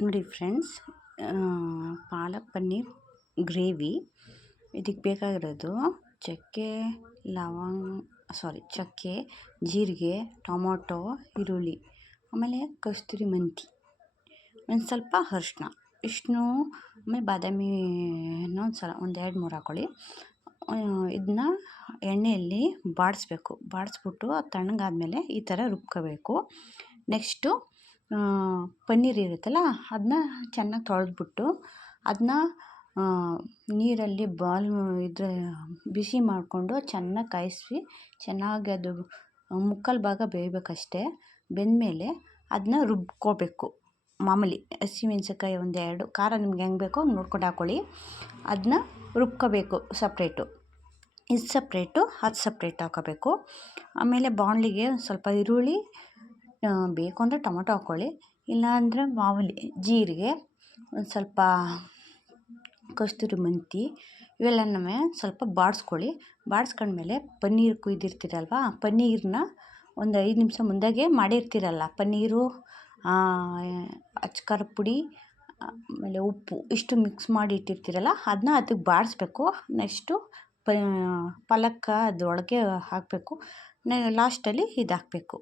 ನೋಡಿ friends, palak paneer gravy. ಇದಕ್ಕೆ ಬೇಕಾಗಿರೋದು ಚಕ್ಕೆ, ಚಕ್ಕೆ, ಜೀರಿಗೆ, ಟೊಮೊಟೊ, ಈರುಳ್ಳಿ, ಆಮೇಲೆ ಕಸ್ತೂರಿ ಮೆಂತಿ, ಒಂದು ಸ್ವಲ್ಪ ಅರಿಶಿನ, ಇಷ್ಟನ್ನೂ ಆಮೇಲೆ ಬಾದಾಮಿನ ಒಂದು 2-3 ಹಾಕ್ಕೊಳ್ಳಿ. ಇದನ್ನ ಎಣ್ಣೆಯಲ್ಲಿ ಬಾಡಿಸ್ಬಿಟ್ಟು ಅದು ತಣ್ಣಗಾದ್ಮೇಲೆ ಈ ಥರ ರುಬ್ಕೋಬೇಕು. ನೆಕ್ಸ್ಟು ಪನ್ನೀರ್ ಇರುತ್ತಲ್ಲ, ಅದನ್ನ ಚೆನ್ನಾಗಿ ತೊಳೆದ್ಬಿಟ್ಟು ಅದನ್ನ ನೀರಲ್ಲಿ ಬಿಸಿ ಮಾಡಿಕೊಂಡು ಚೆನ್ನಾಗಿ ಕಾಯಿಸಿ, ಚೆನ್ನಾಗಿ ಅದು ಮುಕ್ಕಾಲು ಭಾಗ ಬೇಯಬೇಕಷ್ಟೇ. ಬೆಂದಮೇಲೆ ಅದನ್ನ ರುಬ್ಕೋಬೇಕು. ಮಾಮೂಲಿ ಹಸಿಮೆಣ್ಸಿನ್ಕಾಯಿ 1-2, ಖಾರ ನಿಮ್ಗೆ ಹೆಂಗೆ ಬೇಕೋ ನೋಡ್ಕೊಂಡು ಹಾಕ್ಕೊಳ್ಳಿ. ಅದನ್ನ ರುಬ್ಕೋಬೇಕು ಸಪ್ರೇಟು. ಇದು ಸಪ್ರೇಟು, ಅದು ಸಪ್ರೇಟ್ ಹಾಕೋಬೇಕು. ಆಮೇಲೆ ಬಾಣಲಿಗೆ ಒಂದು ಸ್ವಲ್ಪ ಈರುಳ್ಳಿ, ಬೇಕು ಅಂದರೆ ಟೊಮೊಟೊ ಹಾಕ್ಕೊಳ್ಳಿ, ಇಲ್ಲಾಂದರೆ ಮಾಮೂಲಿ ಜೀರಿಗೆ, ಒಂದು ಸ್ವಲ್ಪ ಕಸ್ತೂರಿ ಮೆಂತಿ, ಇವೆಲ್ಲನೂ ಸ್ವಲ್ಪ ಬಾಡಿಸ್ಕೊಂಡ್ಮೇಲೆ ಪನ್ನೀರ್ ಕುಯ್ದಿರ್ತೀರಲ್ವ, ಪನ್ನೀರನ್ನ ಒಂದು 5 ನಿಮಿಷ ಮುಂದಾಗೆ ಮಾಡಿರ್ತೀರಲ್ಲ, ಪನ್ನೀರು, ಅಚ್ಕಾರದ ಪುಡಿ, ಆಮೇಲೆ ಉಪ್ಪು ಇಷ್ಟು ಮಿಕ್ಸ್ ಮಾಡಿ ಇಟ್ಟಿರ್ತೀರಲ್ಲ, ಅದನ್ನ ಅದಕ್ಕೆ ಬಾಡಿಸ್ಬೇಕು. ನೆಕ್ಸ್ಟು ಪಾಲಕ್ ಅದರೊಳಗೆ ಹಾಕಬೇಕು. ಲಾಸ್ಟಲ್ಲಿ ಇದು ಹಾಕಬೇಕು.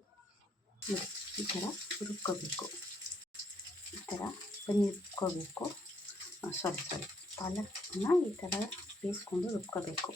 ಈ ಥರ ರುಬ್ಕೋಬೇಕು. ಈ ಥರ ಪನ್ನೀರ್ ರುಬ್ಕೋಬೇಕು. ಪಾಲಕ್ನ ಈ ಥರ ಬೇಯಿಸ್ಕೊಂಡು ರುಬ್ಕೋಬೇಕು.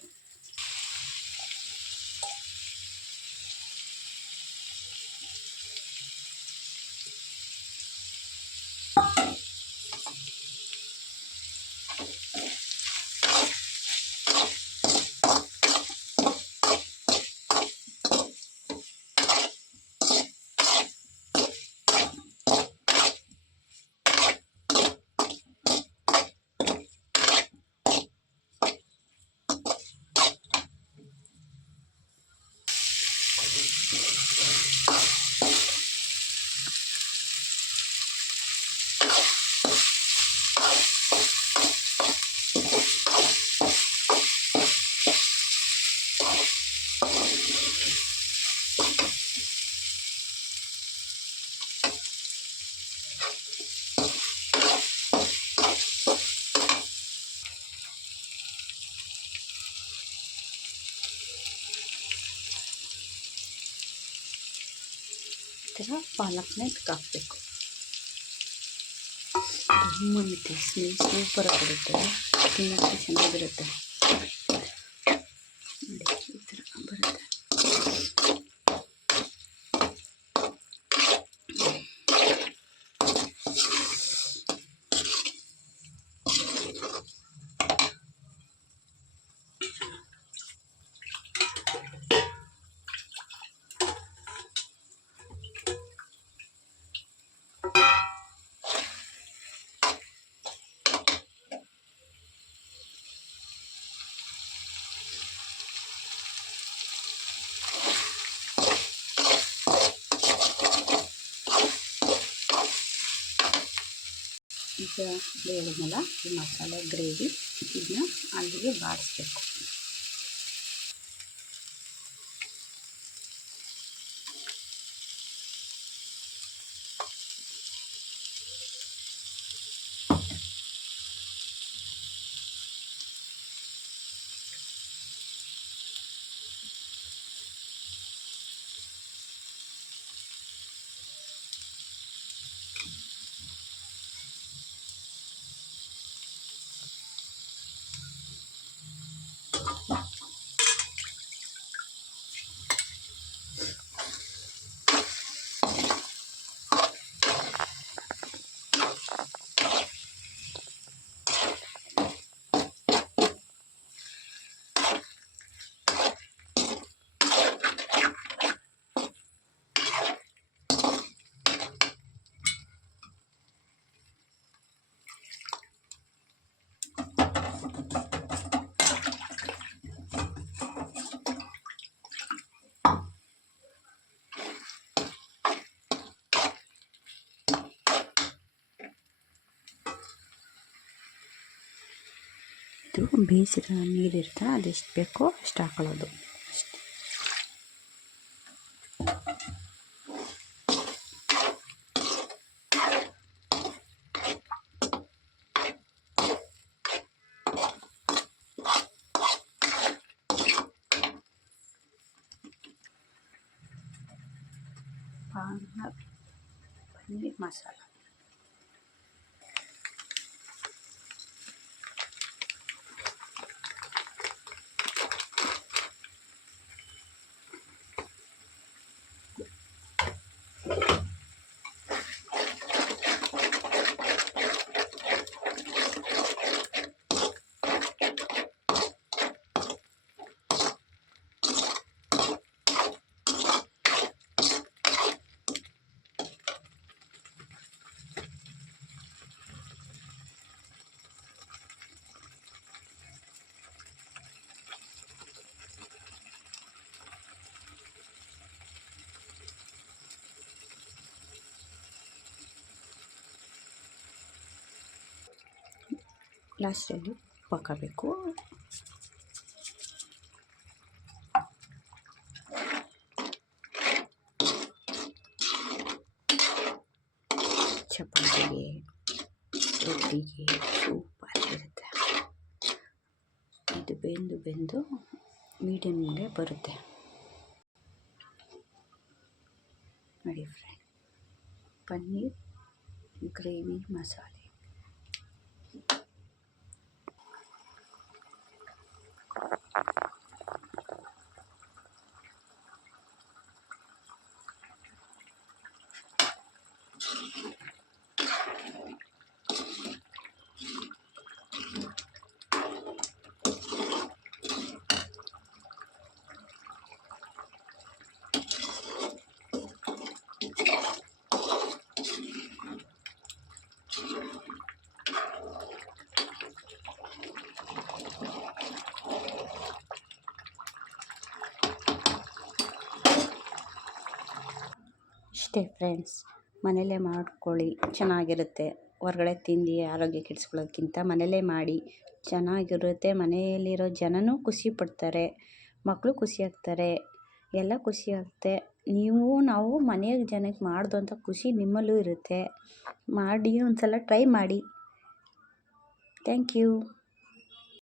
ಈ ಥರ ಪಾಲಕ್ನ ಇದಕ್ಕೆ ಹಾಕಬೇಕು. ಘಮ್ಮಂತೆ ಸ್ಮೆಲ್ ಸೂಪರಾಗಿ ಬರುತ್ತೆ, ತಿನ್ನೋಕ್ಕೆ ಚೆನ್ನಾಗಿರುತ್ತೆ. ನೋಡಿ ಈ ಥರ ಬರುತ್ತೆ. ಈಗ ಹೇಳಿದ್ನಲ್ಲ, ಈ ಮಸಾಲೆ ಗ್ರೇವಿ, ಇದನ್ನ ಅಲ್ಲಿಗೆ ಬಾಡಿಸ್ಬೇಕು. ಇದು ಬೇಯಿಸಿರೋ ನೀರಿರುತ್ತೆ, ಅದೆಷ್ಟು ಬೇಕೋ ಅಷ್ಟು ಹಾಕೊಳ್ಳೋದು ಅಷ್ಟೇ. ಪನ್ನೀರ್ ಮಸಾಲ. ಲಾಸ್ಟಲ್ಲಿ ಉಪ್ಪು ಹಾಕಬೇಕು. ಚಪಾತಿಗೆ, ರೊಟ್ಟಿಗೆ ಸೂಪರ್ ಇರುತ್ತೆ. ಇದು ಬೆಂದು ಮೀಡಿಯಮ್ಗೆ ಬರುತ್ತೆ ನೋಡಿ ಫ್ರೆಂಡ್. ಪನ್ನೀರ್ ಗ್ರೇವಿ ಮಸಾಲೆ. ಇಷ್ಟೇ ಫ್ರೆಂಡ್ಸ್, ಮನೇಲೇ ಮಾಡ್ಕೊಳ್ಳಿ, ಚೆನ್ನಾಗಿರುತ್ತೆ. ಹೊರಗಡೆ ತಿಂದು ಆರೋಗ್ಯ ಕೆಡಿಸ್ಕೊಳ್ಳೋದಕ್ಕಿಂತ ಮನೇಲೇ ಮಾಡಿ ಚೆನ್ನಾಗಿರುತ್ತೆ. ಮನೆಯಲ್ಲಿರೋ ಜನನೂ ಖುಷಿ ಪಡ್ತಾರೆ, ಮಕ್ಕಳು ಖುಷಿಯಾಗ್ತಾರೆ, ಎಲ್ಲ ಖುಷಿಯಾಗುತ್ತೆ. ನಾವು ಮನೆಯ ಜನಕ್ಕೆ ಮಾಡಿದಂಥ ಖುಷಿ ನಿಮ್ಮಲ್ಲೂ ಇರುತ್ತೆ. ಮಾಡಿ ಒಂದು ಸಲ ಟ್ರೈ ಮಾಡಿ. Thank you.